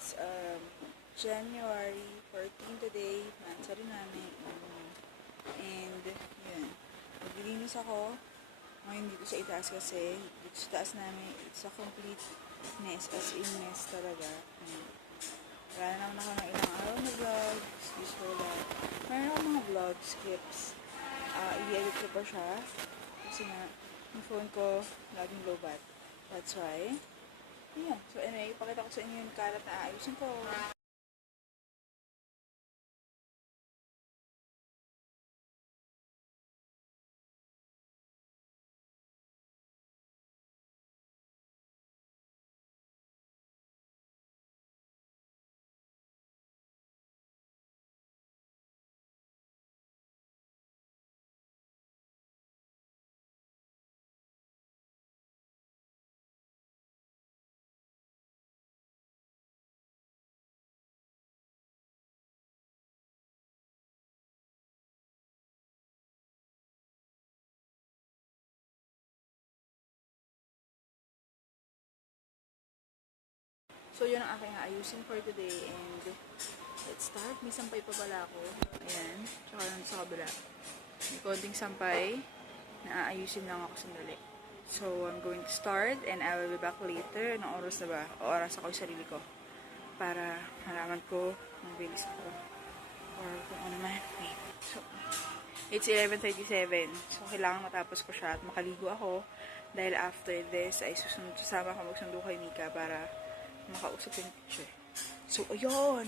It's January 14 today. Mansari namin. And, yun. Maglilinis ako. Ngayon dito sa itaas kasi, dito sa taas namin, it's a complete mess. As in mess talaga. Wala naman ako ng ilang araw na vlog. Excuse for that. Mayroon ako mga vlog scripts. I-edit ko pa siya. Kasi nga, yung phone ko, laging low bat. That's why. Yeah. So anyway, ipakita ko sa inyo yung kalat na aayusin ko. So, yun ang aking aayusin for today. And, let's start. May sampay pa pala ako. Ayan. Tsaka lang sa kabila. May konting sampay. Naaayusin lang ako sandali. So, I'm going to start and I will be back later. Anong oras na ba? O oras ako yung sarili ko. Para malaman ko ng bilis ako. Or kung ano man. Wait. So, it's 11:37. So, kailangan matapos ko siya at makaligo ako. Dahil after this, ay sasama ko magsundo kay Mika para makausap yung teacher. So, ayun!